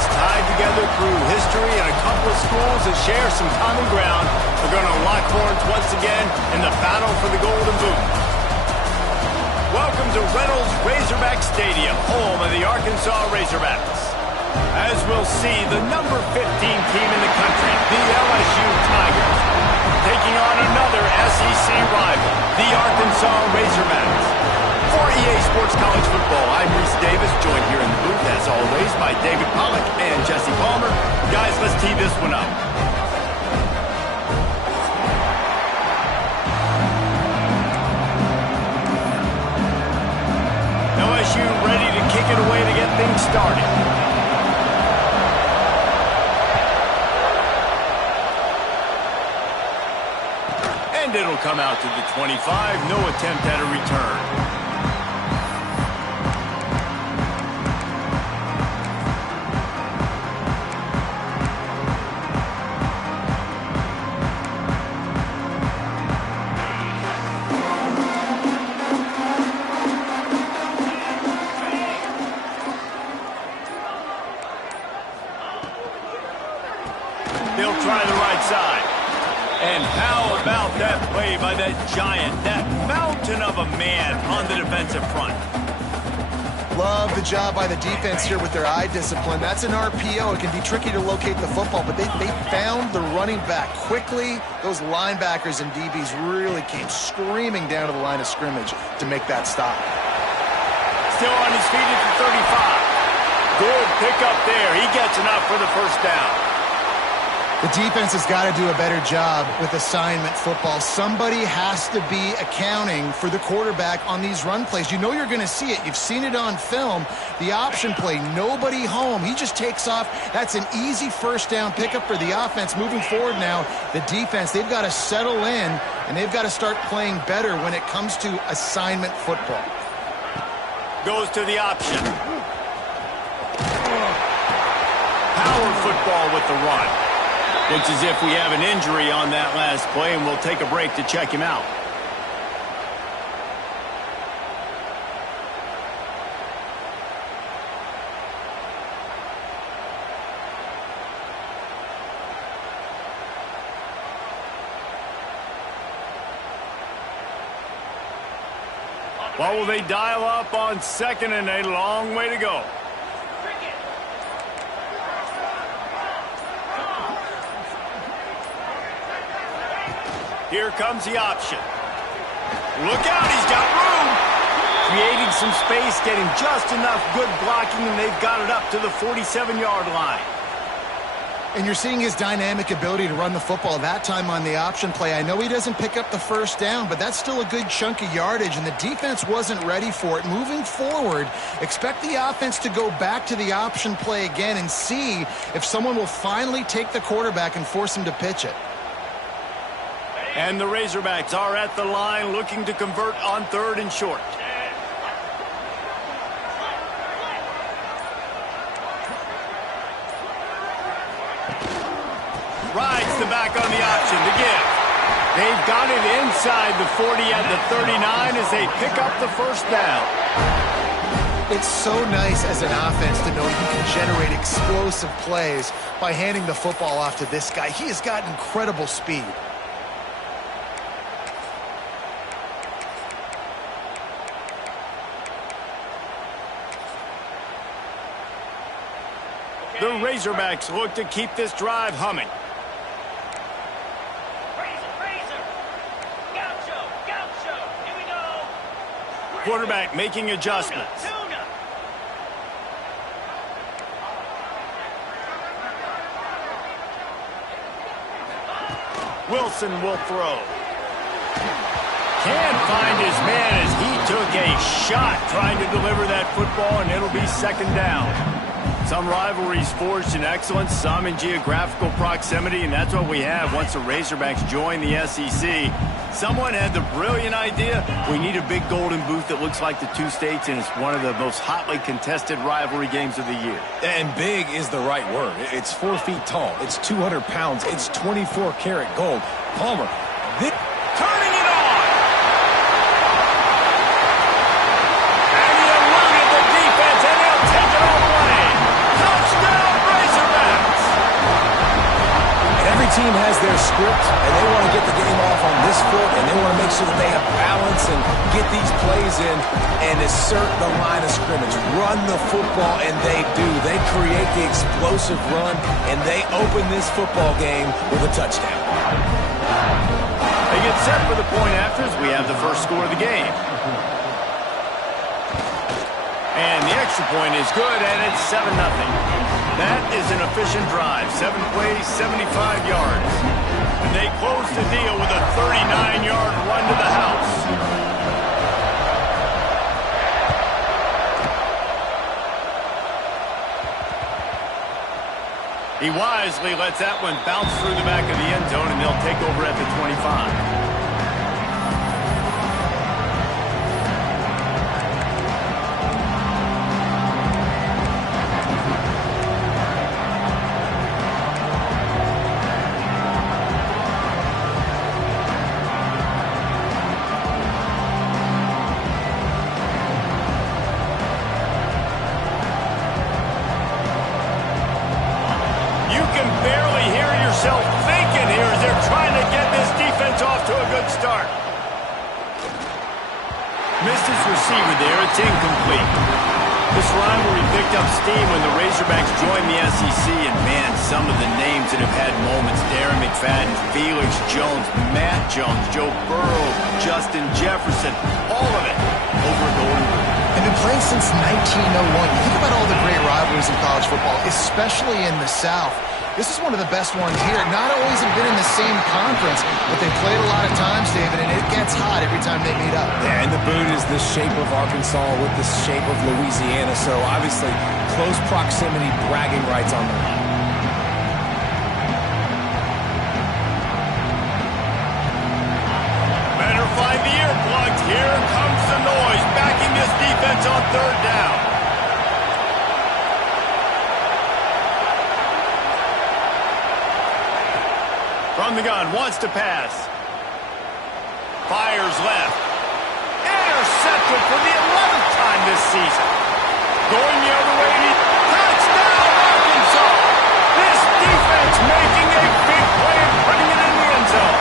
Razorbacks, tied together through history and a couple of schools that share some common ground, are going to lock horns once again in the battle for the Golden Boot. Welcome to Reynolds Razorback Stadium, home of the Arkansas Razorbacks. As we'll see, the number 15 team in the country, the LSU Tigers, taking on another SEC rival, the Arkansas Razorbacks. For EA Sports College Football, I'm Reese Davis, joined here in the booth, as always, by David Pollack and Jesse Palmer. Guys, let's tee this one up. LSU ready to kick it away to get things started. And it'll come out to the 25. No attempt at a return. They'll try the right side. And how about that play by that giant, that mountain of a man on the defensive front? Love the job by the defense here with their eye discipline. That's an RPO. It can be tricky to locate the football, but they found the running back quickly. Those linebackers and DBs really came screaming down to the line of scrimmage to make that stop. Still on his feet at the 35. Good pickup there. He gets enough for the first down. The defense has got to do a better job with assignment football. Somebody has to be accounting for the quarterback on these run plays. You know you're going to see it. You've seen it on film. The option play, nobody home. He just takes off. That's an easy first down pickup for the offense. Moving forward now, the defense, they've got to settle in, and they've got to start playing better when it comes to assignment football. Goes to the option. Power football with the run. Looks as if we have an injury on that last play, and we'll take a break to check him out. What will they dial up on second and a long way to go? Here comes the option. Look out, he's got room. Creating some space, getting just enough good blocking, and they've got it up to the 47-yard line. And you're seeing his dynamic ability to run the football that time on the option play. I know he doesn't pick up the first down, but that's still a good chunk of yardage, and the defense wasn't ready for it. Moving forward, expect the offense to go back to the option play again and see if someone will finally take the quarterback and force him to pitch it. And the Razorbacks are at the line looking to convert on third and short. Rides the back on the option to give. They've got it inside the 40 at the 39 as they pick up the first down. It's so nice as an offense to know you can generate explosive plays by handing the football off to this guy. He has got incredible speed. The Razorbacks look to keep this drive humming. Here we go. Quarterback making adjustments. Wilson will throw. Can't find his man as he took a shot trying to deliver that football, and it'll be second down. Some rivalries forged in excellence, some in geographical proximity, and that's what we have once the Razorbacks join the SEC. Someone had the brilliant idea, we need a big golden boot that looks like the two states, and it's one of the most hotly contested rivalry games of the year. And big is the right word. It's 4 feet tall. It's 200 pounds. It's 24-karat gold. Palmer, this... Turning it on! And he eluded the defense, and he'll take it all away. Touchdown, script, and they want to get the game off on this foot, and they want to make sure that they have balance and get these plays in and assert the line of scrimmage. Run the football, and they do. They create the explosive run, and they open this football game with a touchdown. They get set for the point after as we have the first score of the game. And the extra point is good, and it's 7-0. That is an efficient drive. 7 plays, 75 yards. And they close the deal with a 39-yard run to the house. He wisely lets that one bounce through the back of the end zone, and they'll take over at the 25. Thinking here as they're trying to get this defense off to a good start. Missed his receiver there. It's incomplete. This rivalry picked up steam when the Razorbacks joined the SEC, and man, some of the names that have had moments: Darren McFadden, Felix Jones, Matt Jones, Joe Burrow, Justin Jefferson, all of it over at Golden Boot. They've been playing since 1901. You think about all the great rivalries in college football, especially in the South. This is one of the best ones here. Not always have been in the same conference, but they played a lot of times, David, and it gets hot every time they meet up. Yeah, and the boot is the shape of Arkansas with the shape of Louisiana, so obviously close proximity, bragging rights on the line. Better find the earplugs. Here comes the noise, backing this defense on third down. From the gun, wants to pass. Fires left. Intercepted for the 11th time this season. Going the other way. Touchdown, Arkansas! This defense making a big play and putting it in the end zone.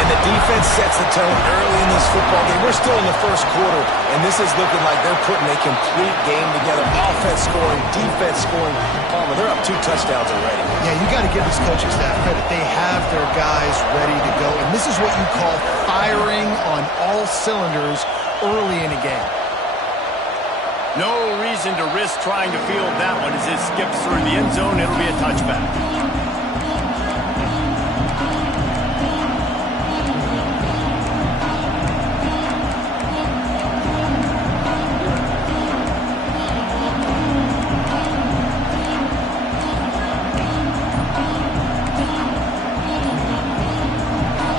And the defense sets the tone early in this football game. We're still in the first quarter, and this is looking like they're putting a complete game together. Offense scoring, defense scoring. Palmer, they're up 2 touchdowns already. Yeah, you got to give this coaching staff credit. They have their guys ready to go, and this is what you call firing on all cylinders early in a game. No reason to risk trying to field that one as it skips through the end zone. It'll be a touchback.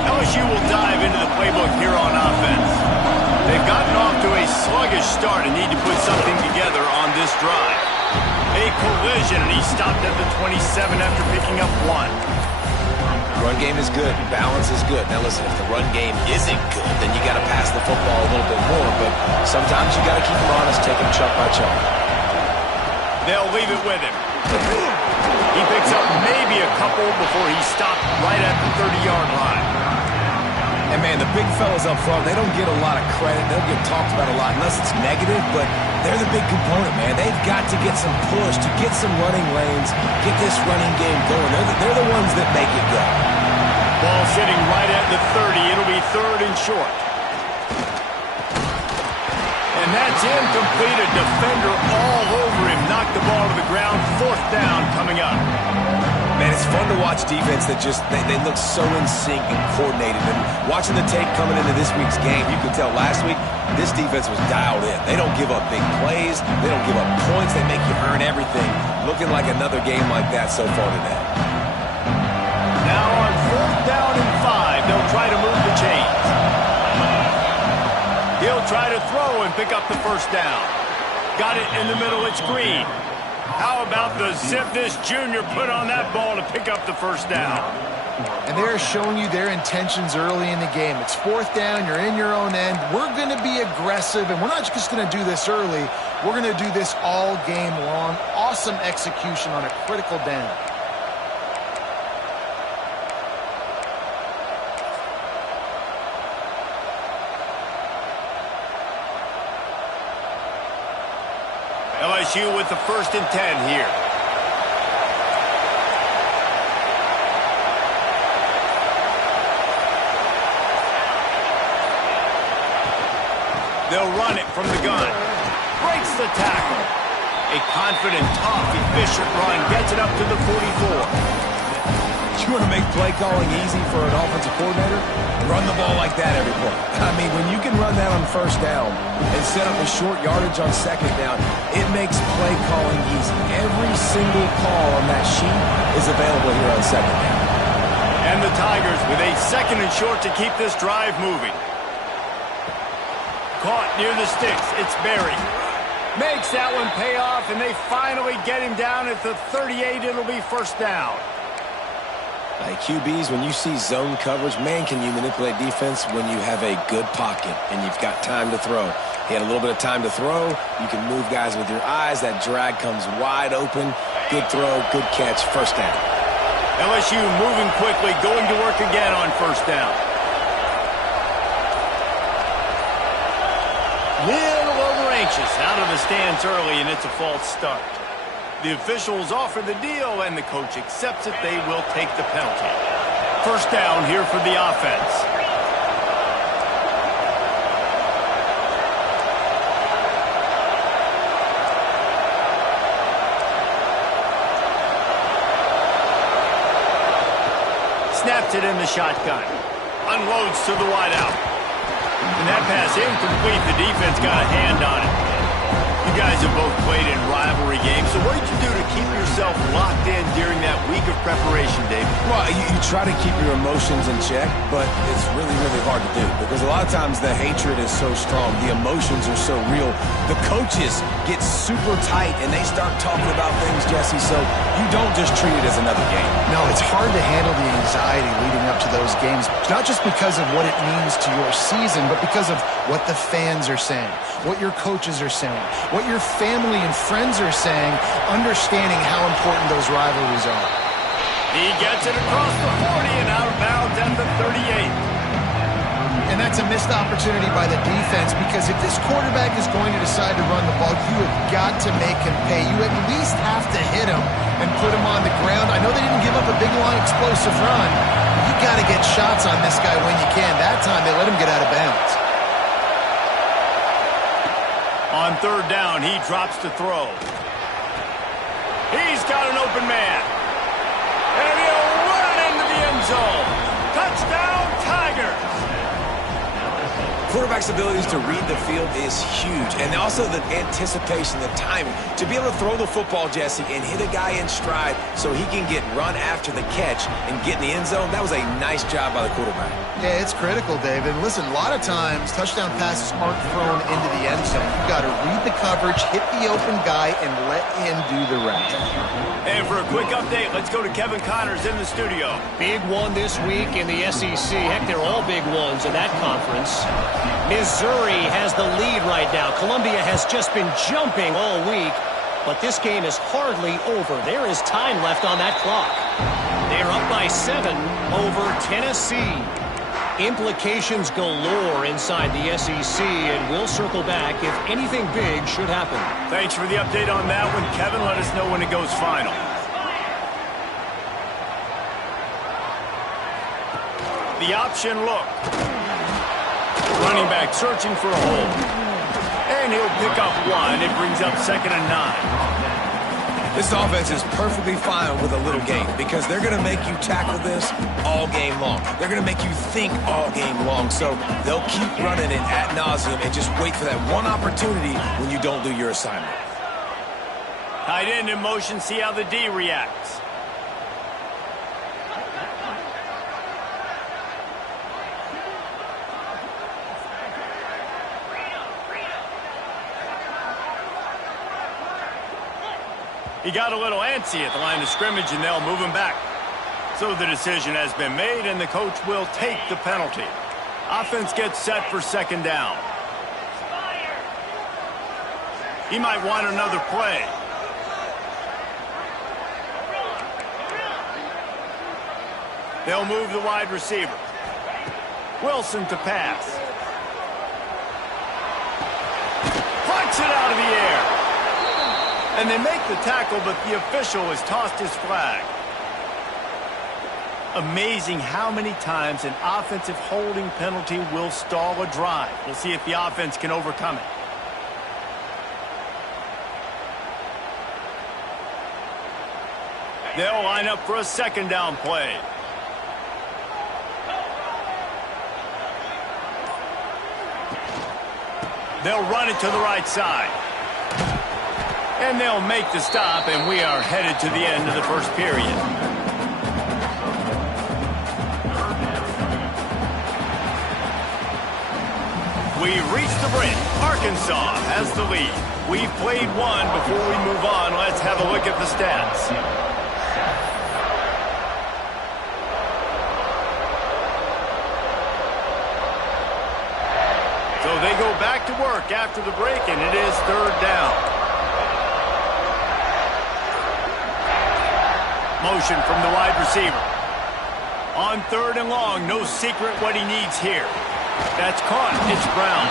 LSU will dive into the playbook here on offense. They've gotten off to a sluggish start and need to put something together on this drive. A collision, and he stopped at the 27 after picking up 1. Run game is good. Balance is good. Now listen, if the run game isn't good, then you got to pass the football a little bit more. But sometimes you got to keep them honest, take them chunk by chunk. They'll leave it with him. He picks up maybe a couple before he stopped right at the 30-yard line. And, man, the big fellas up front, they don't get a lot of credit. They don't get talked about a lot unless it's negative, but they're the big component, man. They've got to get some push, to get some running lanes, get this running game going. They're the ones that make it go. Ball sitting right at the 30. It'll be 3rd and short. And that's incomplete. A defender all over him. Knocked the ball to the ground. 4th down coming up. Man, it's fun to watch defense that just, they look so in sync and coordinated. And watching the tape coming into this week's game, you could tell last week this defense was dialed in. They don't give up big plays. They don't give up points. They make you earn everything. Looking like another game like that so far today. Now on 4th down and 5, they'll try to move the chains. He'll try to throw and pick up the 1st down. Got it in the middle. It's Green. How about the zip this junior put on that ball to pick up the 1st down? And they're showing you their intentions early in the game. It's 4th down. You're in your own end. We're going to be aggressive, and we're not just going to do this early. We're going to do this all game long. Awesome execution on a critical down. LSU with the 1st and 10 here. They'll run it from the gun. Breaks the tackle. A confident, tough, efficient run gets it up to the 44. You want to make play calling easy for an offensive coordinator? Run the ball like that every play. I mean, when you can run that on 1st down and set up a short yardage on 2nd down, it makes play calling easy. Every single call on that sheet is available here on 2nd down. And the Tigers with a 2nd and short to keep this drive moving. Caught near the sticks. It's Berry. Makes that one pay off, and they finally get him down at the 38. It'll be 1st down. Like QBs, when you see zone coverage, man, can you manipulate defense when you have a good pocket and you've got time to throw. He had a little bit of time to throw. You can move guys with your eyes. That drag comes wide open. Good throw, good catch, 1st down. LSU moving quickly, going to work again on 1st down. Little over anxious, out of the stands early, and it's a false start. The officials offer the deal, and the coach accepts it. They will take the penalty. 1st down here for the offense. Snaps it in the shotgun. Unloads to the wideout. And that pass incomplete. The defense got a hand on it. You guys have both played in rivalry games, so what did you do to keep yourself locked in during that week of preparation, David? Well, you try to keep your emotions in check, but it's really, really hard to do because a lot of times the hatred is so strong. The emotions are so real. The coaches get super tight, and they start talking about things, Jesse, so you don't just treat it as another game. No, it's hard to handle the anxiety leading up to those games, not just because of what it means to your season, but because of what the fans are saying, what your coaches are saying, what your family and friends are saying, understanding how important those rivalries are. He gets it across the 40 and out of bounds at the 38. And that's a missed opportunity by the defense because if this quarterback is going to decide to run the ball, you have got to make him pay. You at least have to hit him and put him on the ground. I know they didn't give up a big, long, explosive run. But you got to get shots on this guy when you can. That time they let him get out of bounds. On 3rd down, he drops to throw. He's got an open man. And he'll run it into the end zone. Touchdown, Tigers. Quarterback's abilities to read the field is huge, and also the anticipation, the timing. To be able to throw the football, Jesse, and hit a guy in stride so he can get run after the catch and get in the end zone, that was a nice job by the quarterback. Yeah, it's critical, David. Listen, a lot of times touchdown passes aren't thrown into the end zone. You've got to read the coverage, hit the open guy, and let him do the rest. And for a quick update, let's go to Kevin Connors in the studio. Big one this week in the SEC. Heck, they're all big ones in that conference. Missouri has the lead right now. Columbia has just been jumping all week, but this game is hardly over. There is time left on that clock. They're up by 7 over Tennessee. Implications galore inside the SEC, and we'll circle back if anything big should happen. Thanks for the update on that one, Kevin. Let us know when it goes final. The option look. Running back searching for a hole. And he'll pick up 1. It brings up 2nd and 9. This offense is perfectly fine with a little game because they're going to make you tackle this all game long. They're going to make you think all game long. So they'll keep running it ad nauseum and just wait for that one opportunity when you don't do your assignment. Tight end in motion, see how the D reacts. He got a little antsy at the line of scrimmage, and they'll move him back. So the decision has been made, and the coach will take the penalty. Offense gets set for 2nd down. He might want another play. They'll move the wide receiver. Wilson to pass. Flicks it out of the air. And they make the tackle, but the official has tossed his flag. Amazing how many times an offensive holding penalty will stall a drive. We'll see if the offense can overcome it. They'll line up for a second down play. They'll run it to the right side. And they'll make the stop, and we are headed to the end of the first period. We reach the break. Arkansas has the lead. We've played one. Before we move on, let's have a look at the stats. So they go back to work after the break, and it is third down. Motion from the wide receiver. On third and long, no secret what he needs here. That's caught. It's Brown.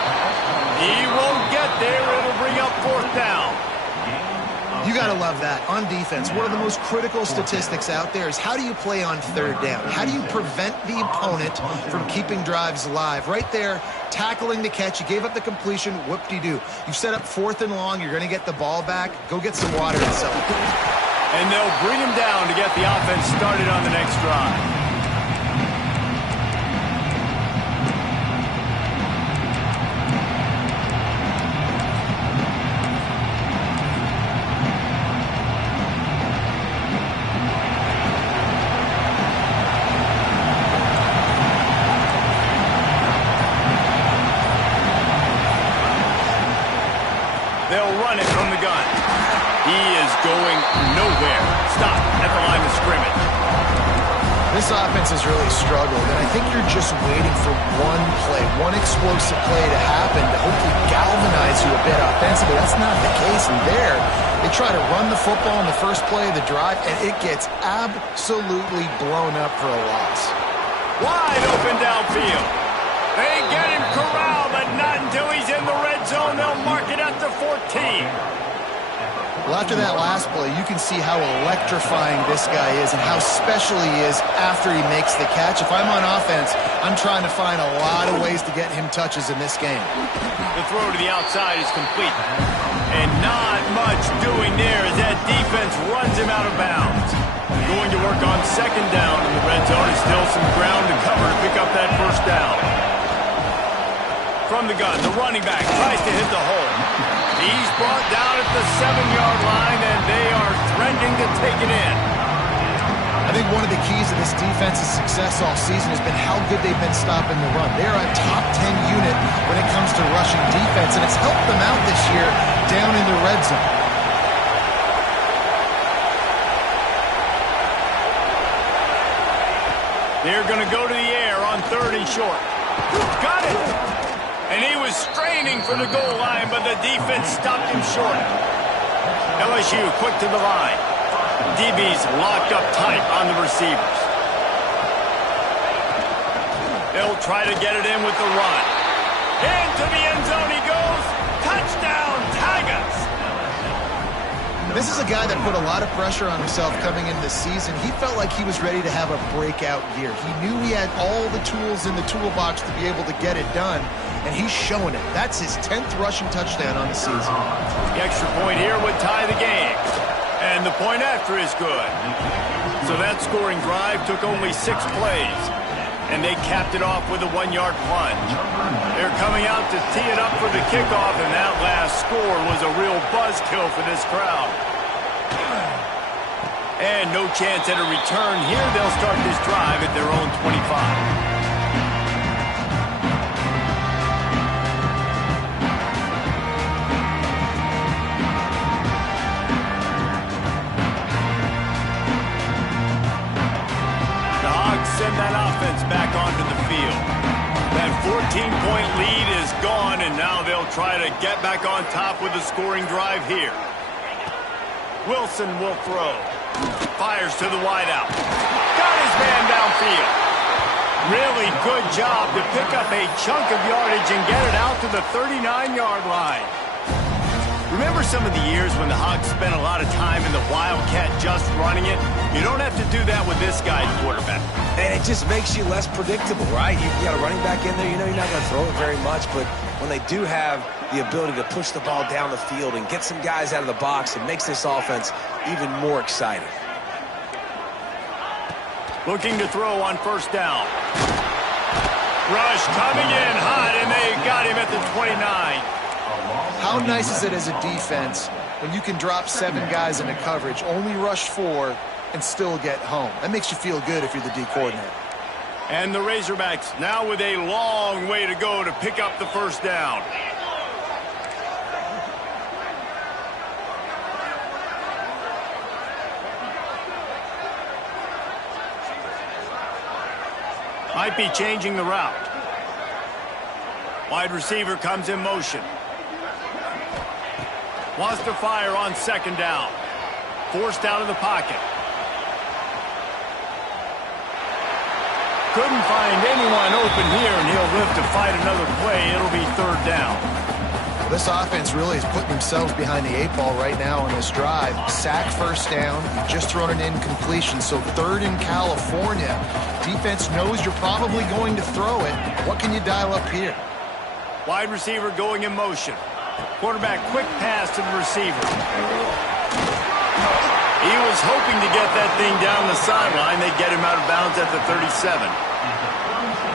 He won't get there. It'll bring up fourth down. You got to love that. On defense, one of the most critical statistics out there is how do you play on third down? How do you prevent the opponent from keeping drives alive? Right there, tackling the catch. You gave up the completion. Whoop-de-doo. You've set up fourth and long. You're going to get the ball back. Go get some water and celebrate. And they'll bring him down to get the offense started on the next drive. They'll run it from the gun. He is going nowhere. Stop at the line of scrimmage. This offense has really struggled, and I think you're just waiting for one play, one explosive play to happen to hopefully galvanize you a bit offensively. That's not the case in there. They try to run the football in the first play of the drive, and it gets absolutely blown up for a loss. Wide open downfield. They get him corralled, but not until he's in the red zone. They'll mark it at the 14. Well, after that last play, you can see how electrifying this guy is and how special he is after he makes the catch. If I'm on offense, I'm trying to find a lot of ways to get him touches in this game. The throw to the outside is complete. And not much doing there as that defense runs him out of bounds. Going to work on second down in the red zone. Is still some ground to cover to pick up that first down. From the gun, the running back tries to hit the hole. He's brought down at the 7-yard line, and they are threatening to take it in. I think one of the keys to this defense's success all season has been how good they've been stopping the run. They're a top 10 unit when it comes to rushing defense, and it's helped them out this year down in the red zone. They're going to go to the air on third and short. Got it! And he was straining for the goal line, but the defense stopped him short. LSU quick to the line. DB's locked up tight on the receivers. They'll try to get it in with the run. Into the end zone he goes. Touchdown, Tigers! This is a guy that put a lot of pressure on himself coming into the season. He felt like he was ready to have a breakout year. He knew he had all the tools in the toolbox to be able to get it done, and he's showing it. That's his 10th rushing touchdown on the season. The extra point here would tie the game, and the point after is good. So that scoring drive took only 6 plays, and they capped it off with a 1-yard plunge. They're coming out to tee it up for the kickoff, and that last score was a real buzzkill for this crowd. And no chance at a return here. They'll start this drive at their own 25. Send that offense back onto the field. That 14-point lead is gone, and now they'll try to get back on top with a scoring drive here. Wilson will throw. Fires to the wideout. Got his man downfield. Really good job to pick up a chunk of yardage and get it out to the 39-yard line. Remember some of the years when the Hogs spent a lot of time in the Wildcat just running it? You don't have to do that with this guy quarterback. And it just makes you less predictable, right? You got a running back in there, you know you're not going to throw it very much, but when they do have the ability to push the ball down the field and get some guys out of the box, it makes this offense even more exciting. Looking to throw on first down. Rush coming in hot, and they got him at the 29. How nice is it as a defense when you can drop 7 guys into coverage, only rush 4, and still get home? That makes you feel good if you're the D coordinator. And the Razorbacks now with a long way to go to pick up the first down. Might be changing the route. Wide receiver comes in motion. Wants to fire on second down. Forced out of the pocket. Couldn't find anyone open here, and he'll live to fight another play. It'll be third down. This offense really is putting themselves behind the 8 ball right now on this drive. Sack first down. You've just thrown an incompletion, so third in California. Defense knows you're probably going to throw it. What can you dial up here? Wide receiver going in motion. Quarterback quick pass to the receiver. He was hoping to get that thing down the sideline. They get him out of bounds at the 37.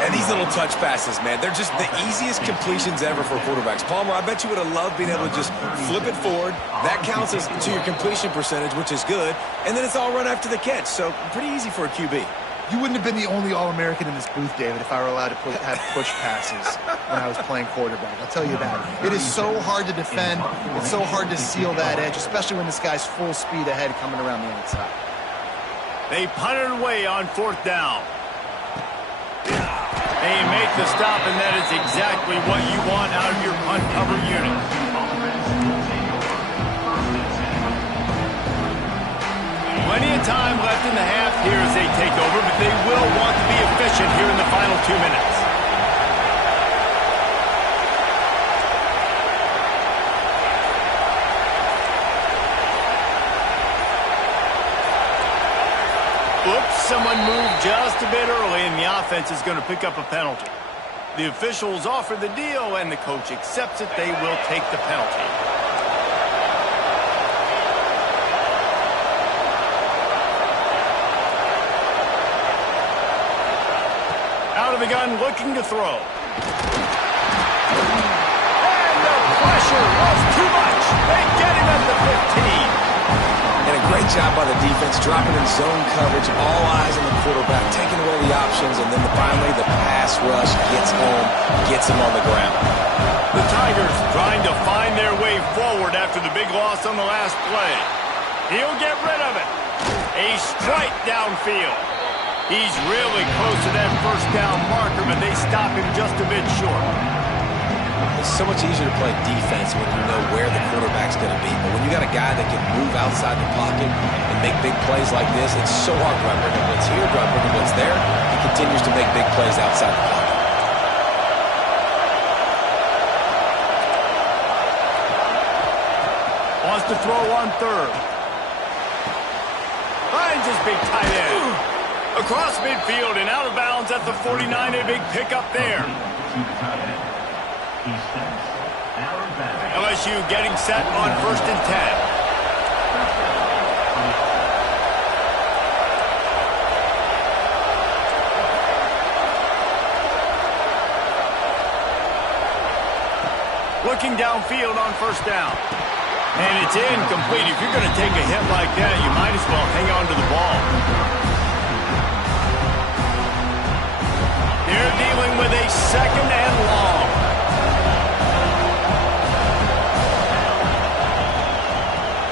And these little touch passes, man, they're just the easiest completions ever for quarterbacks. Palmer, I bet you would have loved being able to just flip it forward. That counts as to your completion percentage, which is good. And then it's all run after the catch, so pretty easy for a QB. You wouldn't have been the only All-American in this booth, David, if I were allowed to have push passes when I was playing quarterback. I'll tell you that. It is so hard to defend. It's so hard to seal that edge, especially when this guy's full speed ahead coming around the outside. They punted away on fourth down. They make the stop, and that is exactly what you want out of your punt cover unit. Plenty of time left in the half here as they take over, but they will want to be efficient here in the final 2 minutes. Oops, someone moved just a bit early, and the offense is going to pick up a penalty. The officials offer the deal, and the coach accepts it. They will take the penalty. Out of the gun, looking to throw. And the pressure was too much. They get him at the 15. And a great job by the defense, dropping in zone coverage, all eyes on the quarterback, taking away the options, and then finally the pass rush gets home, gets him on the ground. The Tigers trying to find their way forward after the big loss on the last play. He'll get rid of it. A strike downfield. He's really close to that first down marker, but they stop him just a bit short. It's so much easier to play defense when you know where the quarterback's going to be. But when you got a guy that can move outside the pocket and make big plays like this, it's so hard. Do I bring him what's here? Do I bring him what's there? He continues to make big plays outside the pocket. Wants to throw on third. Finds his big tight end. Across midfield and out of bounds at the 49. A big pickup there. LSU getting set on 1st and 10. Looking downfield on first down. And it's incomplete. If you're going to take a hit like that, you might as well hang on to the ball. They're dealing with a second and long.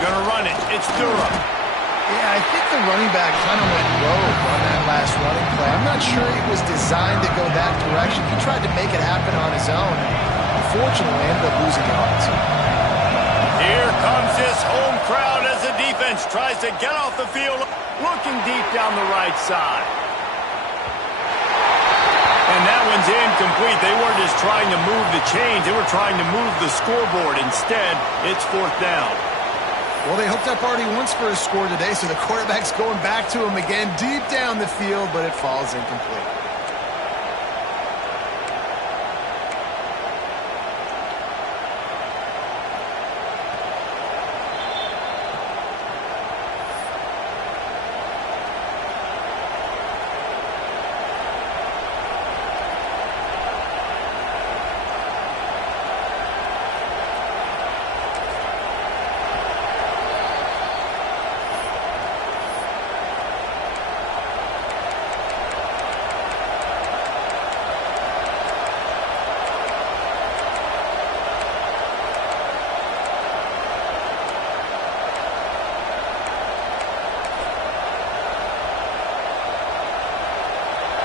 Gonna run it. It's Durham. Yeah, I think the running back kind of went rogue on that last running play. I'm not sure it was designed to go that direction. He tried to make it happen on his own. Unfortunately, ended up losing yards. Here comes this home crowd as the defense tries to get off the field, looking deep down the right side. And that one's incomplete. They weren't just trying to move the chains. They were trying to move the scoreboard. Instead, it's fourth down. Well, they hooked up already once for a score today, so the quarterback's going back to him again deep down the field, but it falls incomplete.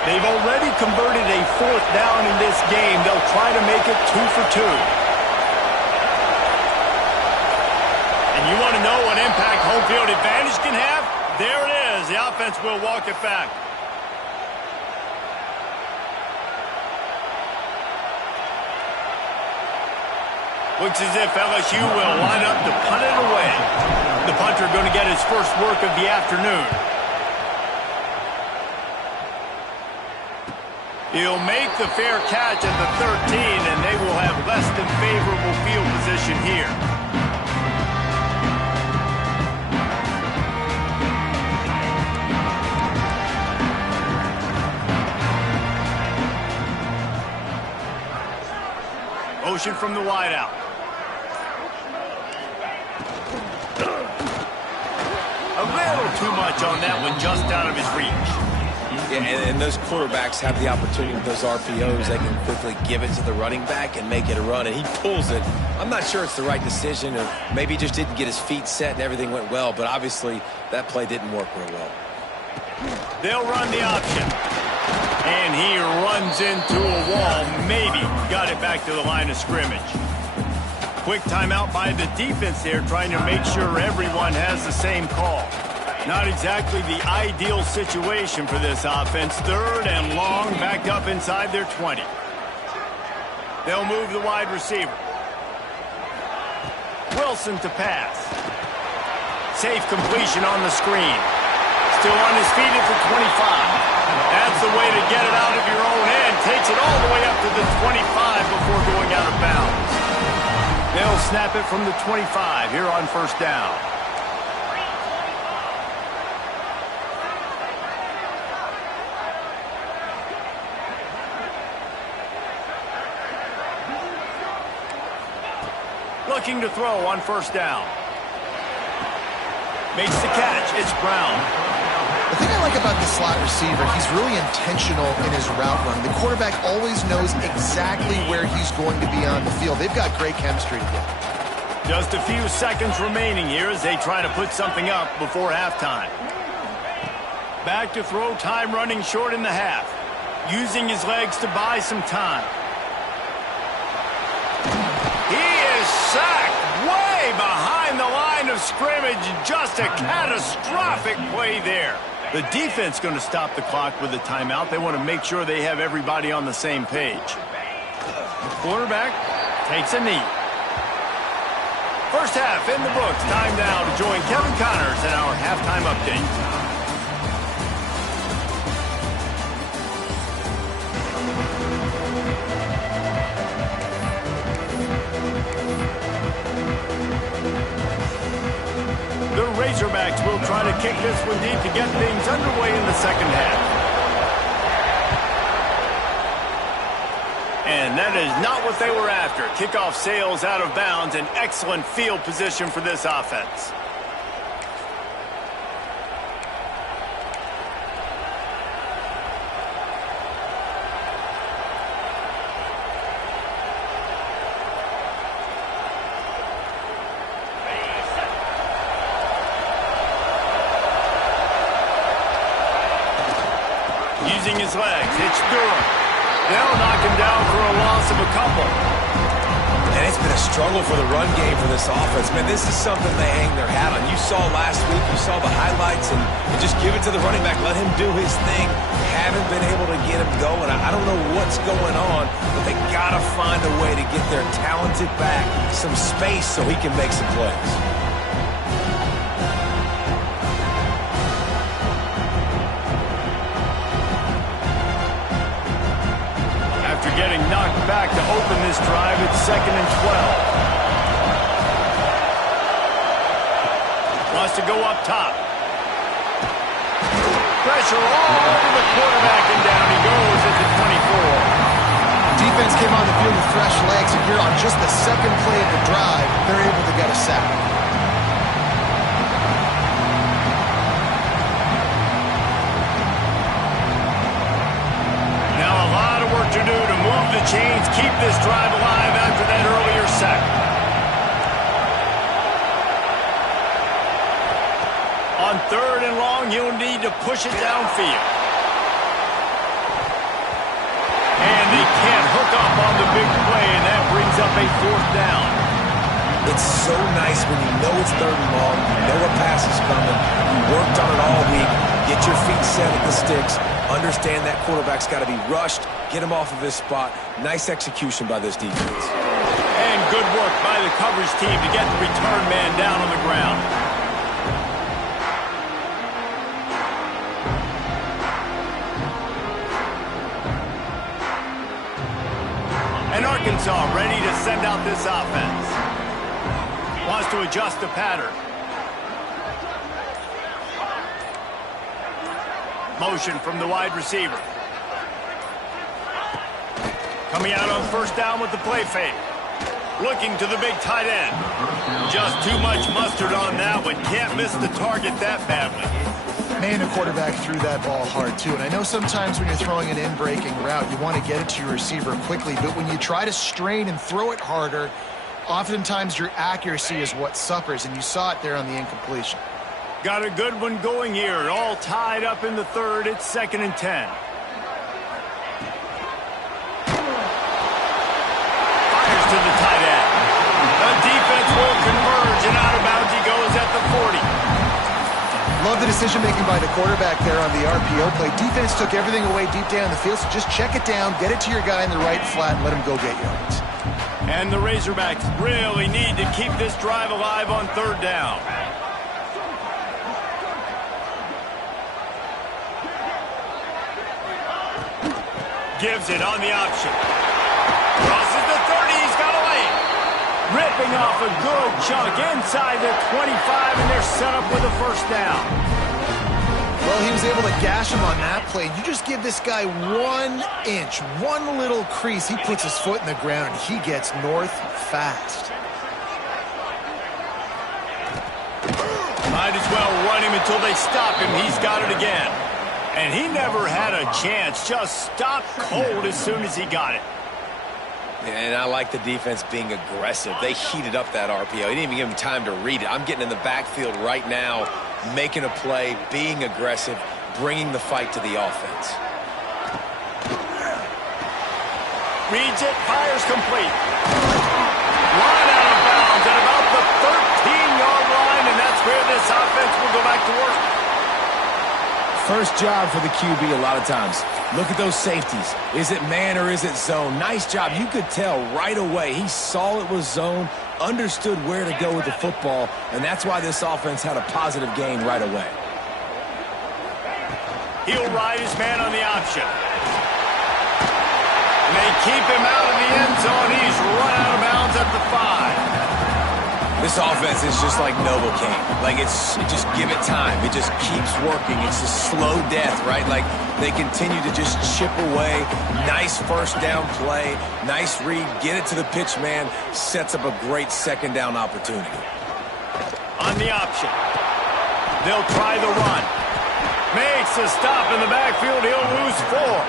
They've already converted a fourth down in this game. They'll try to make it 2 for 2. And you want to know what impact home field advantage can have? There it is. The offense will walk it back. Looks as if LSU will line up to punt it away. The punter going to get his first work of the afternoon. He'll make the fair catch at the 13, and they will have less than favorable field position here. Motion from the wideout. A little too much on that one, just out of his reach. Yeah, and those quarterbacks have the opportunity with those RPOs. They can quickly give it to the running back and make it a run, and he pulls it. I'm not sure it's the right decision, or maybe he just didn't get his feet set and everything went well, but obviously that play didn't work real well. They'll run the option. And he runs into a wall. Maybe got it back to the line of scrimmage. Quick timeout by the defense there, trying to make sure everyone has the same call. Not exactly the ideal situation for this offense. Third and long, backed up inside their 20. They'll move the wide receiver. Wilson to pass. Safe completion on the screen. Still on his feet at the 25. That's the way to get it out of your own end. Takes it all the way up to the 25 before going out of bounds. They'll snap it from the 25 here on first down. Looking to throw on first down. Makes the catch. It's Brown. The thing I like about the slot receiver, he's really intentional in his route run. The quarterback always knows exactly where he's going to be on the field. They've got great chemistry together. Just a few seconds remaining here as they try to put something up before halftime. Back to throw, time running short in the half. Using his legs to buy some time. He is sacked way behind the line of scrimmage. Just a catastrophic play there. The defense going to stop the clock with a timeout. They want to make sure they have everybody on the same page. The quarterback takes a knee. First half in the books. Time now to join Kevin Connors in our halftime update. The Razorbacks will try to kick this one deep to get things underway in the second half. And that is not what they were after. Kickoff sails out of bounds. An excellent field position for this offense. Using his legs, it's Durham. They'll knock him down for a loss of a couple. And it's been a struggle for the run game for this offense. Man, this is something they hang their hat on. You saw last week, you saw the highlights, and just give it to the running back. Let him do his thing. Haven't been able to get him going. I don't know what's going on, but they got to find a way to get their talented back some space so he can make some plays. After getting knocked back to open this drive, it's 2nd and 12. Wants to go up top. Pressure all over the quarterback, and down he goes at the 24. Defense came on the field with fresh legs, and here on just the second play of the drive, they're able to get a sack. Now a lot of work to do to move the chains, keep this drive alive after that earlier sack. On 3rd and long, he'll need to push it downfield. And they can't hook up on the big play, and that brings up a 4th down. It's so nice when you know it's 3rd and long, you know a pass is coming, you worked on it all week, get your feet set at the sticks, understand that quarterback's got to be rushed, get him off of his spot. Nice execution by this defense. And good work by the coverage team to get the return man down on the ground. And Arkansas ready to send out this offense. Wants to adjust the pattern. Motion from the wide receiver. Coming out on 1st down with the play fake. Looking to the big tight end. Just too much mustard on that one. Can't miss the target that badly. Man, the quarterback threw that ball hard, too. And I know sometimes when you're throwing an in-breaking route, you want to get it to your receiver quickly. But when you try to strain and throw it harder, oftentimes your accuracy is what suffers. And you saw it there on the incompletion. Got a good one going here. All tied up in the 3rd. It's 2nd and 10. Fires to the tight end. The defense will converge, and out of bounds he goes at the 40. Love the decision-making by the quarterback there on the RPO play. Defense took everything away deep down the field, so just check it down, get it to your guy in the right flat, and let him go get yards. And the Razorbacks really need to keep this drive alive on 3rd down. Gives it on the option. Crosses the 30, he's got away. Ripping off a good chunk inside the 25, and they're set up with a 1st down. Well, he was able to gash him on that play. You just give this guy 1 inch, one little crease. He puts his foot in the ground, and he gets north fast. Might as well run him until they stop him. He's got it again. And he never had a chance. Just stopped cold as soon as he got it. And I like the defense being aggressive. They heated up that RPO. He didn't even give him time to read it. I'm getting in the backfield right now, making a play, being aggressive, bringing the fight to the offense. Reads it, fires complete. Line out of bounds at about the 13-yard line, and that's where this offense will go back to work. First job for the QB a lot of times. Look at those safeties. Is it man or is it zone? Nice job. You could tell right away. He saw it was zone, understood where to go with the football, and that's why this offense had a positive gain right away. He'll ride his man on the option. And they keep him out of the end zone. He's run out of bounds at the 5. This offense is just like Novocaine. Like, just give it time. It just keeps working. It's a slow death, right? Like, they continue to just chip away. Nice 1st down play. Nice read. Get it to the pitch man. Sets up a great 2nd down opportunity. On the option. They'll try the run. Makes a stop in the backfield. He'll lose 4.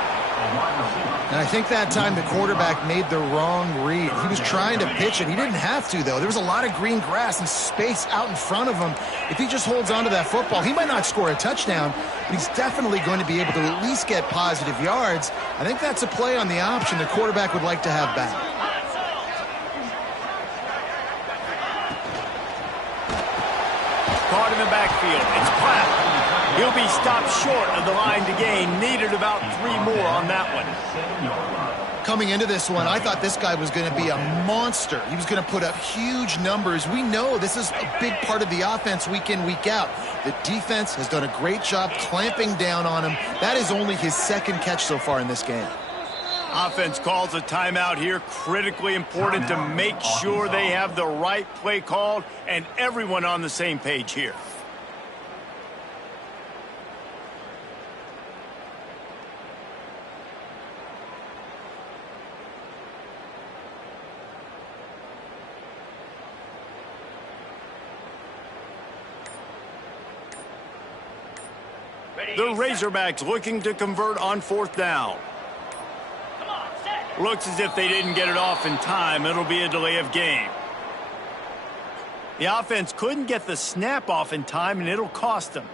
And I think that time the quarterback made the wrong read. He was trying to pitch it. He didn't have to, though. There was a lot of green grass and space out in front of him. If he just holds on to that football, he might not score a touchdown, but he's definitely going to be able to at least get positive yards. I think that's a play on the option the quarterback would like to have back. the backfield. It's Platt. He'll be stopped short of the line to gain. Needed about 3 more on that one. Coming into this one, I thought this guy was going to be a monster. He was going to put up huge numbers. We know this is a big part of the offense week in, week out. The defense has done a great job clamping down on him. That is only his 2nd catch so far in this game. Offense calls a timeout here. Critically important to make sure they have the right play called and everyone on the same page here. The Razorbacks looking to convert on 4th down. Looks as if they didn't get it off in time. It'll be a delay of game. The offense couldn't get the snap off in time, and it'll cost them.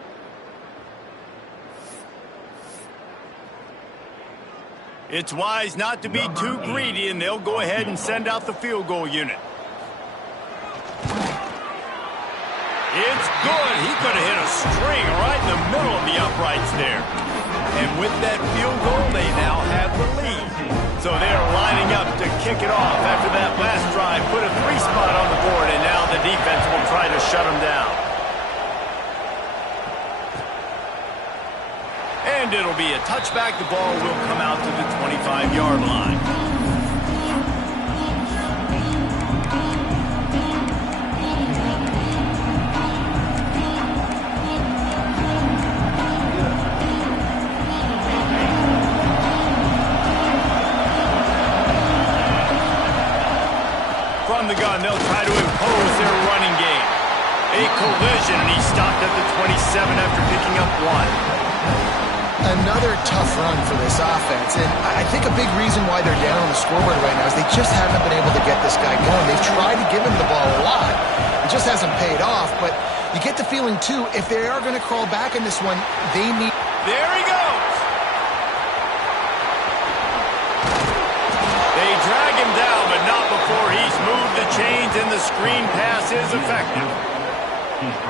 It's wise not to be too greedy, and they'll go ahead and send out the field goal unit. It's good. He could have hit a string right in the middle of the uprights there. And with that field goal, they now have the lead. So they're lining up to kick it off after that last drive. Put a 3-spot on the board, and now the defense will try to shut them down. And it'll be a touchback. The ball will come out to the 25-yard line. From the gun, they'll try to impose their running game. A collision, and he stopped at the 27 after picking up 1. Another tough run for this offense, and I think a big reason why they're down on the scoreboard right now is they just haven't been able to get this guy going. They've tried to give him the ball a lot. It just hasn't paid off, but you get the feeling, too, if they are going to crawl back in this one, they need... There he goes! They drag him down, but not before he's moved the chains, and the screen pass is effective.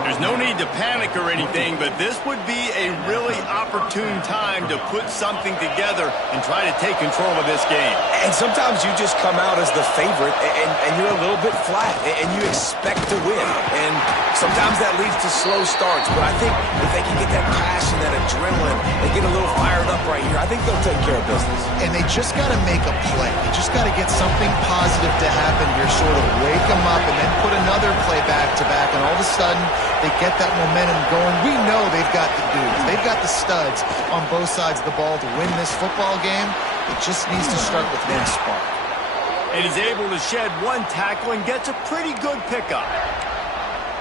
There's no need to panic or anything, but this would be a really opportune time to put something together and try to take control of this game. And sometimes you just come out as the favorite, and you're a little bit flat, and you expect to win. And sometimes that leads to slow starts, but I think if they can get that passion, that adrenaline, and get a little fired up right here, I think they'll take care of business. And they just got to make a play. They just got to get something positive to happen here, sort of wake them up, and then put another play back-to-back, and all of a sudden, they get that momentum going. We know they've got the dudes. They've got the studs on both sides of the ball to win this football game. It just needs to start with one spark. And he's able to shed 1 tackle and gets a pretty good pickup.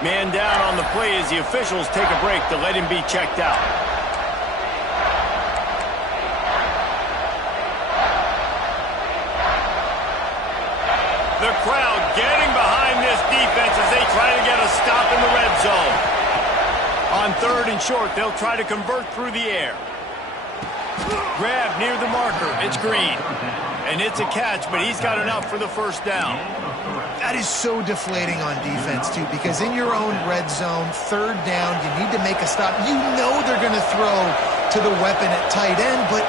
Man down on the play as the officials take a break to let him be checked out. The crowd getting behind this defense as they try to get a stop in the red zone. On 3rd and short, they'll try to convert through the air. Grab near the marker. It's Green. And it's a catch, but he's got enough for the 1st down. That is so deflating on defense, too, because in your own red zone, 3rd down, you need to make a stop. You know they're going to throw to the weapon at tight end, but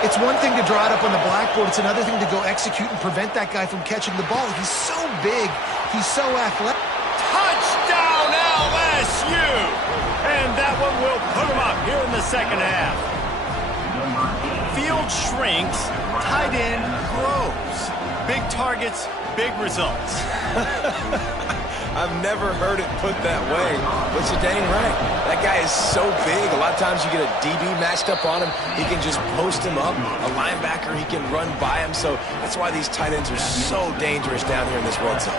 it's one thing to draw it up on the blackboard. It's another thing to go execute and prevent that guy from catching the ball. He's so big. He's so athletic. Touchdown, LSU! And that one will put him up here in the 2nd half. Field shrinks, tight end grows. Big targets, big results. I've never heard it put that way, but you're dang right. That guy is so big. A lot of times you get a DB matched up on him. He can just post him up. A linebacker, he can run by him. So that's why these tight ends are so dangerous down here in this red zone.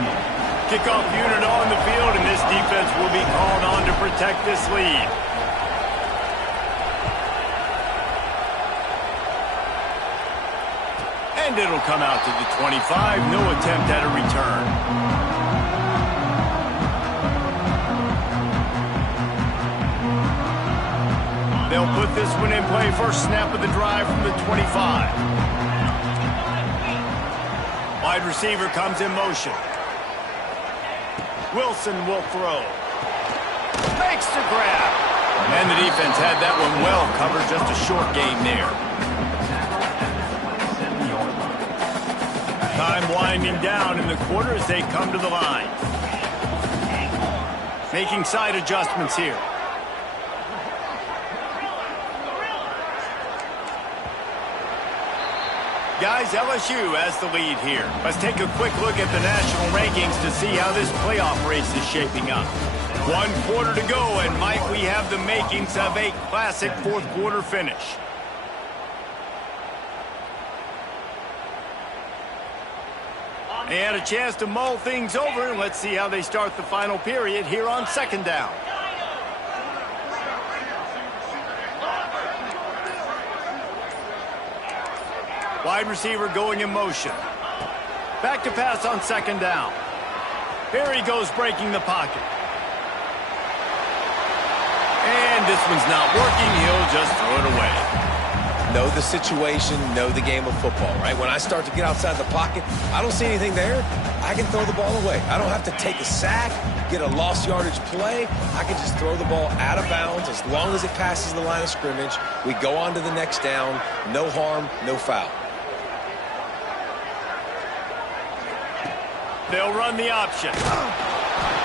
Kickoff unit on the field, and this defense will be called on to protect this lead. And it'll come out to the 25. No attempt at a return. They'll put this one in play. First snap of the drive from the 25. Wide receiver comes in motion. Wilson will throw. Makes the grab. And the defense had that one well covered. Just a short gain there. Time winding down in the quarter as they come to the line. Making side adjustments here. Guys, LSU has the lead here. Let's take a quick look at the national rankings to see how this playoff race is shaping up. 1 quarter to go, and might we have the makings of a classic fourth quarter finish. They had a chance to mull things over, and let's see how they start the final period here on second down. Wide receiver going in motion. Back to pass on second down. Here he goes breaking the pocket. And this one's not working. He'll just throw it away. Know the situation, know the game of football, right? When I start to get outside the pocket, I don't see anything there. I can throw the ball away. I don't have to take a sack, get a lost yardage play. I can just throw the ball out of bounds as long as it passes the line of scrimmage. We go on to the next down. No harm, no foul. They'll run the option.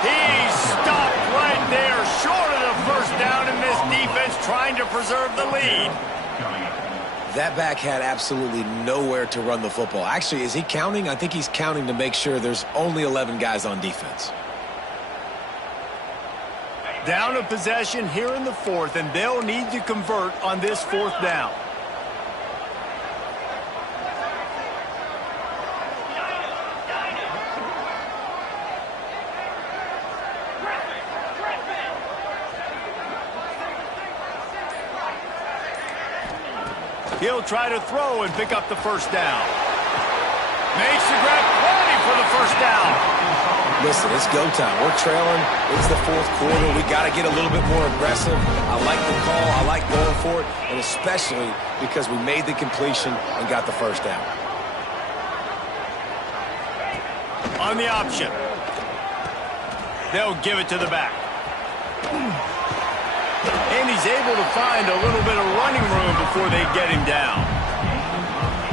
He stopped right there, short of the first down, and this defense trying to preserve the lead. That back had absolutely nowhere to run the football. Actually, is he counting? I think he's counting to make sure there's only 11 guys on defense. Down a possession here in the fourth, and they'll need to convert on this fourth down. He'll try to throw and pick up the first down. Makes the grab, plenty for the first down. Listen, it's go time. We're trailing. It's the fourth quarter. We got to get a little bit more aggressive. I like the call. I like going for it, and especially because we made the completion and got the first down. On the option. They'll give it to the back. And he's able to find a little bit of running room before they get him down.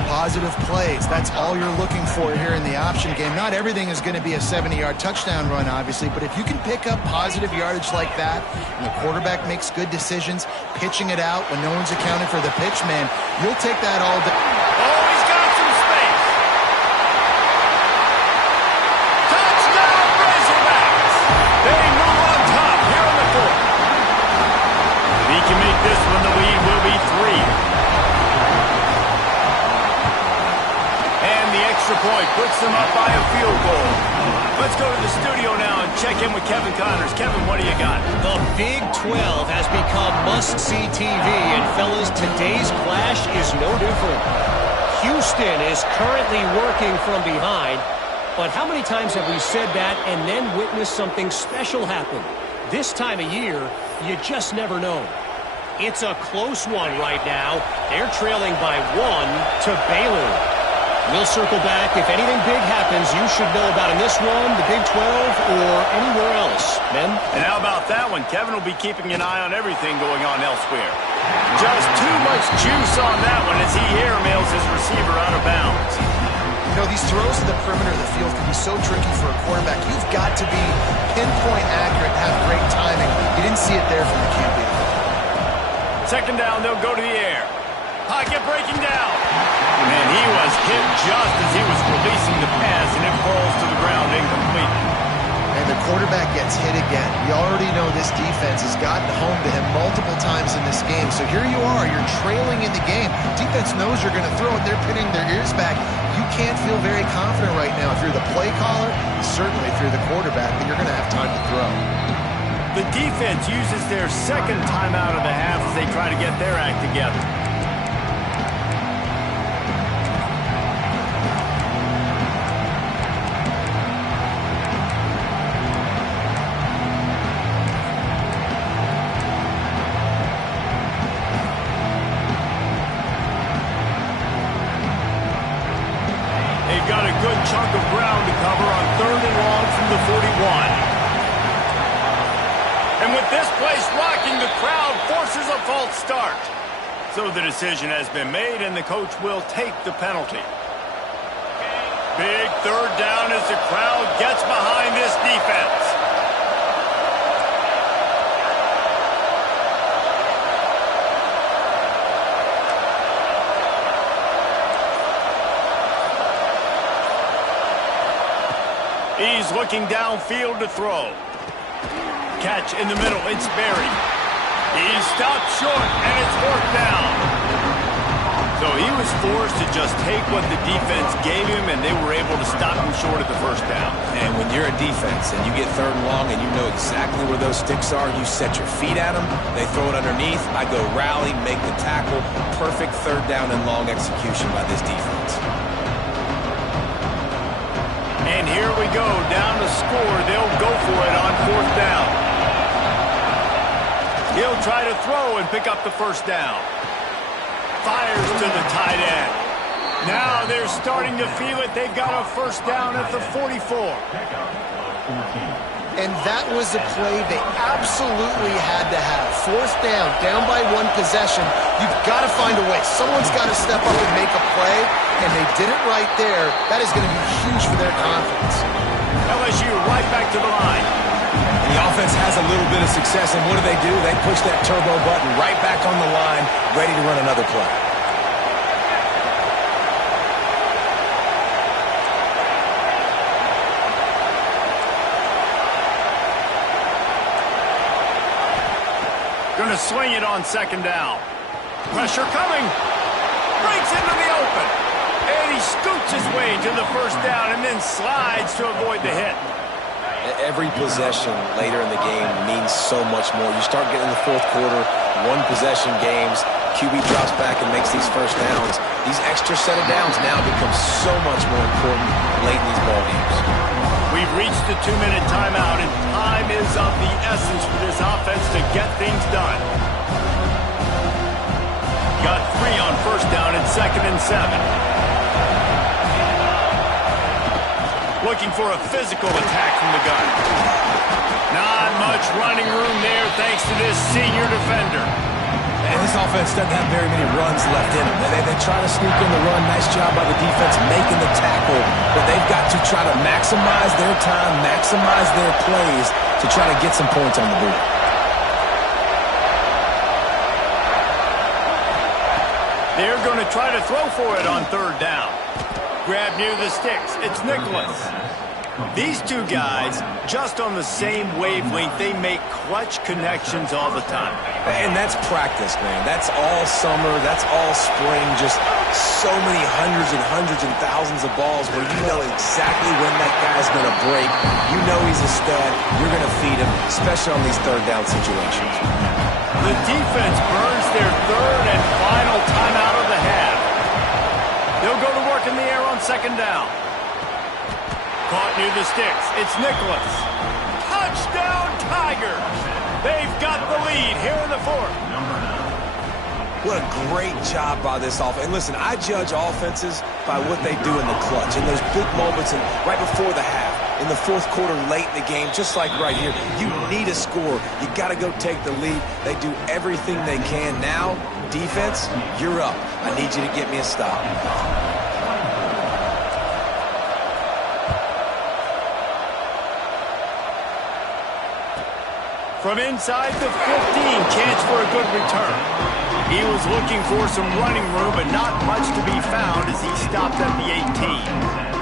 Positive plays. That's all you're looking for here in the option game. Not everything is going to be a 70-yard touchdown run, obviously, but if you can pick up positive yardage like that, and the quarterback makes good decisions, pitching it out when no one's accounting for the pitch, man, you'll take that all day. Oh, he's got some space. Touchdown, Razorbacks. They move on top here in the fourth. If he can make this one, the lead will be 3. The extra point puts them up by a field goal. Let's go to the studio now and check in with Kevin Connors. Kevin, what do you got? The Big 12 has become must-see TV, and fellas, today's clash is no different. Houston is currently working from behind, but how many times have we said that and then witnessed something special happen? This time of year, you just never know. It's a close one right now. They're trailing by 1 to Baylor. We'll circle back. If anything big happens, you should know about in this one, the Big 12, or anywhere else. Men? And how about that one? Kevin will be keeping an eye on everything going on elsewhere. Just too much juice on that one as he airmails his receiver out of bounds. You know, these throws to the perimeter of the field can be so tricky for a quarterback. You've got to be pinpoint accurate and have great timing. You didn't see it there from the QB. Second down, they'll go to the air. Pocket breaking down. And he was hit just as he was releasing the pass, and it falls to the ground incomplete. And the quarterback gets hit again. You already know this defense has gotten home to him multiple times in this game. So here you are, you're trailing in the game. Defense knows you're going to throw it. They're pinning their ears back. You can't feel very confident right now. If you're the play caller, certainly if you're the quarterback, that you're going to have time to throw. The defense uses their second timeout of the half as they try to get their act together. Got a good chunk of ground to cover on 3rd and long from the 41. And with this place rocking, the crowd forces a false start. So the decision has been made, and the coach will take the penalty. Big third down as the crowd gets behind this defense. He's looking downfield to throw. Catch in the middle, it's Berry. He stopped short, and it's fourth down. So he was forced to just take what the defense gave him, and they were able to stop him short at the first down. And when you're a defense and you get third and long and you know exactly where those sticks are, you set your feet at them, they throw it underneath, I go rally, make the tackle. Perfect third down and long execution by this defense. And here we go, down to score. They'll go for it on fourth down. He'll try to throw and pick up the first down. Fires to the tight end. Now they're starting to feel it. They've got a first down at the 44. And that was a play they absolutely had to have. Fourth down by one possession. You've got to find a way. Someone's got to step up and make a play, and they did it right there. That is going to be huge for their confidence. LSU right back to the line. And the offense has a little bit of success, and what do? They push that turbo button right back on the line, ready to run another play. Going to swing it on second down. Pressure coming. Breaks into the open. And he scoots his way to the first down and then slides to avoid the hit. Every possession later in the game means so much more. You start getting in the fourth quarter, one-possession games, QB drops back and makes these first downs. These extra set of downs now become so much more important late in these ball games. We've reached the 2-minute timeout, and time is of the essence for this offense to get things done. Got 3 on first down and 2nd and 7. Looking for a physical attack from the gun. Not much running room there thanks to this senior defender. And this offense doesn't have very many runs left in them. They try to sneak in the run. Nice job by the defense making the tackle. But they've got to try to maximize their time, maximize their plays to try to get some points on the board. They're going to try to throw for it on third down. Grab near the sticks. It's Nicholas. These two guys, just on the same wavelength, they make clutch connections all the time. And that's practice, man. That's all summer. That's all spring. Just so many hundreds and thousands of balls where you know exactly when that guy's going to break. You know he's a stud. You're going to feed him, especially on these third down situations. The defense burns their third and final timeout of the half. They'll go to work in the air on second down. Caught near the sticks. It's Nicholas. Touchdown Tigers. They've got the lead here in the fourth. What a great job by this offense. And listen, I judge offenses by what they do in the clutch, in those big moments and right before the half, in the fourth quarter, late in the game, just like right here. You need a score. You got to go take the lead. They do everything they can. Now, defense, you're up. I need you to get me a stop. From inside the 15, chance for a good return. He was looking for some running room, but not much to be found as he stopped at the 18.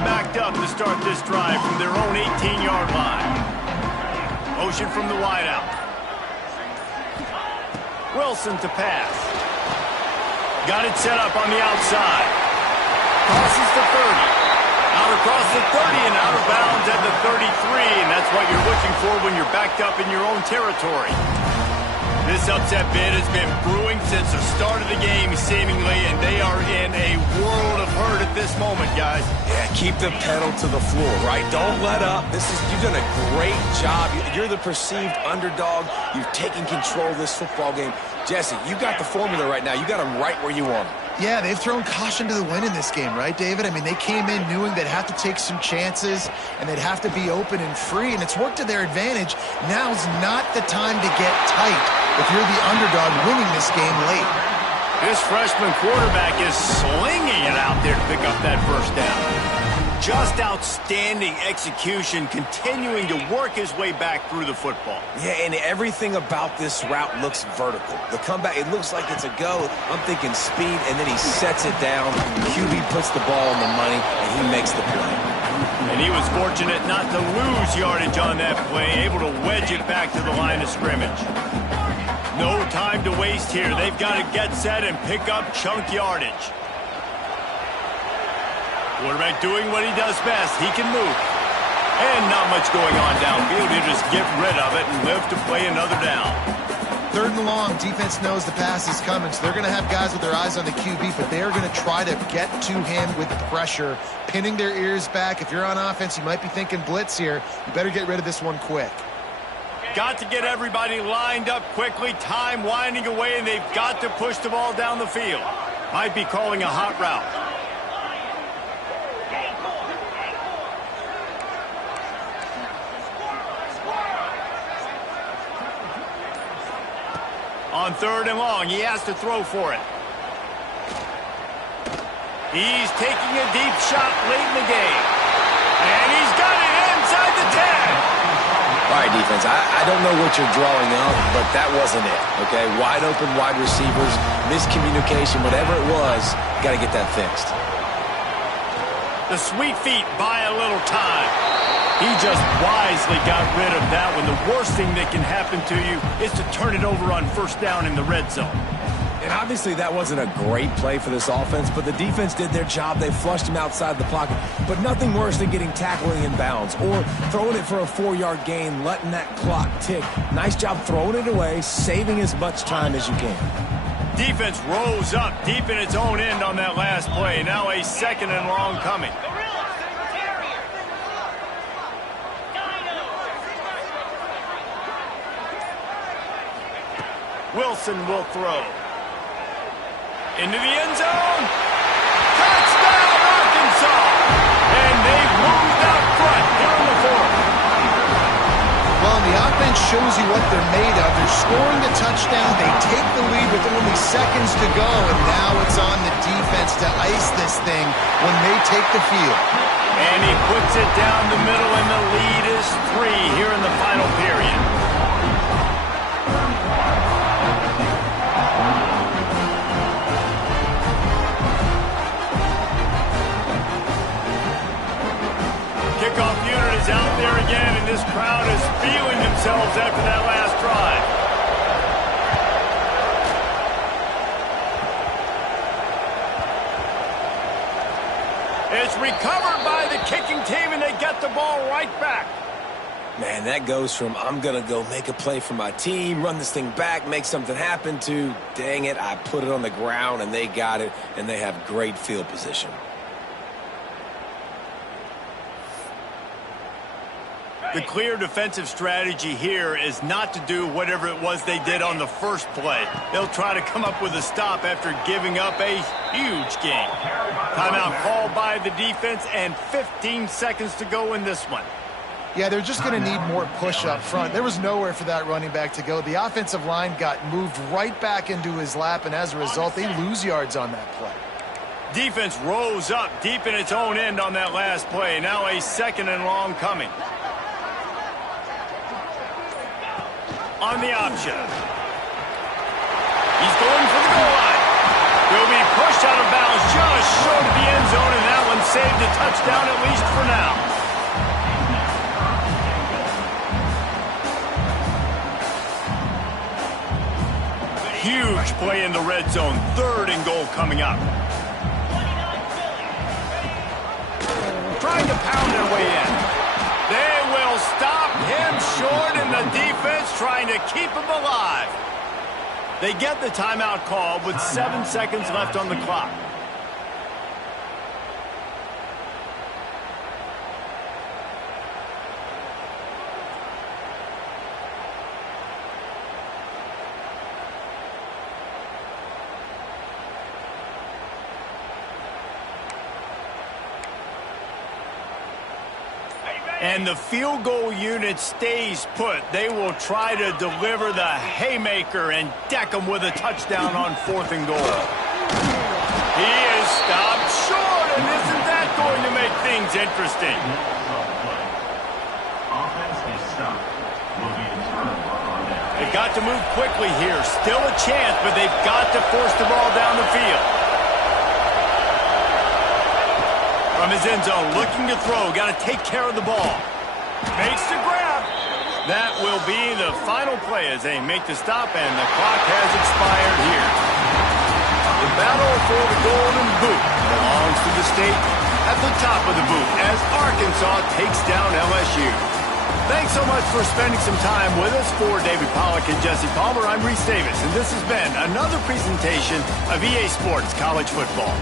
Backed up to start this drive from their own 18-yard line. Motion from the wideout. Wilson to pass. Got it set up on the outside. Crosses the 30. Out across the 30 and out of bounds at the 33, and that's what you're looking for when you're backed up in your own territory. This upset bid has been brewing since the start of the game, seemingly, and they are in a world of hurt at this moment, guys. Yeah, keep the pedal to the floor, right? Don't let up. You've done a great job. You're the perceived underdog. You've taken control of this football game. Jesse, you got the formula right now. You got them right where you want them. Yeah, they've thrown caution to the wind in this game, right, David? I mean, they came in knowing they'd have to take some chances and they'd have to be open and free, and it's worked to their advantage. Now's not the time to get tight if you're the underdog winning this game late. This freshman quarterback is slinging it out there to pick up that first down. Just outstanding execution, continuing to work his way back through the football. Yeah, and everything about this route looks vertical. The comeback, it looks like it's a go. I'm thinking speed, and then he sets it down. QB puts the ball on the money, and he makes the play. And he was fortunate not to lose yardage on that play, able to wedge it back to the line of scrimmage. No time to waste here. They've got to get set and pick up chunk yardage. Quarterback doing what he does best. He can move. And not much going on downfield. He'll just get rid of it and live to play another down. 3rd and long, defense knows the pass is coming, so they're going to have guys with their eyes on the QB, but they're going to try to get to him with pressure, pinning their ears back. If you're on offense, you might be thinking blitz here. You better get rid of this one quick. Got to get everybody lined up quickly. Time winding away, and they've got to push the ball down the field. Might be calling a hot route. On 3rd and long, he has to throw for it. He's taking a deep shot late in the game. And he's got it inside the 10. All right, defense, I don't know what you're drawing up, but that wasn't it, okay? Wide open wide receivers, miscommunication, whatever it was, got to get that fixed. The sweet feet buy a little time. He just wisely got rid of that one. The worst thing that can happen to you is to turn it over on 1st down in the red zone. And obviously that wasn't a great play for this offense, but the defense did their job. They flushed him outside the pocket. But nothing worse than getting tackled in bounds or throwing it for a 4-yard gain, letting that clock tick. Nice job throwing it away, saving as much time as you can. Defense rose up deep in its own end on that last play. Now a 2nd and long coming. Wilson will throw. Into the end zone. Touchdown, Arkansas! And they've moved out front here in the 4th. Well, the offense shows you what they're made of. They're scoring the touchdown. They take the lead with only seconds to go, and now it's on the defense to ice this thing when they take the field. And he puts it down the middle, and the lead is 3 here in the final period. Kickoff unit is out there again, and this crowd is feeling themselves after that last drive. It's recovered by the kicking team, and they get the ball right back. Man, that goes from I'm going to go make a play for my team, run this thing back, make something happen, to dang it, I put it on the ground, and they got it, and they have great field position. The clear defensive strategy here is not to do whatever it was they did on the first play. They'll try to come up with a stop after giving up a huge gain. Timeout called by the defense, and 15 seconds to go in this one. Yeah, they're just going to need more push up front. There was nowhere for that running back to go. The offensive line got moved right back into his lap, and as a result, they lose yards on that play. Defense rose up deep in its own end on that last play. Now a 2nd and long coming. On the option. He's going for the goal line. He'll be pushed out of bounds just short of the end zone, and that one saved a touchdown at least for now. Huge play in the red zone. 3rd and goal coming up. Trying to pound their way in. They will stop him short, and the defense trying to keep him alive. They get the timeout call with 7 seconds left on the clock. And the field goal unit stays put. They will try to deliver the haymaker and deck them with a touchdown on 4th and goal. He is stopped short, and isn't that going to make things interesting? They've got to move quickly here. Still a chance, but they've got to force the ball down the field. From his end zone, looking to throw. Got to take care of the ball. Makes the grab. That will be the final play as they make the stop, and the clock has expired here. The battle for the Golden Boot belongs to the state at the top of the boot as Arkansas takes down LSU. Thanks so much for spending some time with us. For David Pollack and Jesse Palmer, I'm Reese Davis, and this has been another presentation of EA Sports College Football.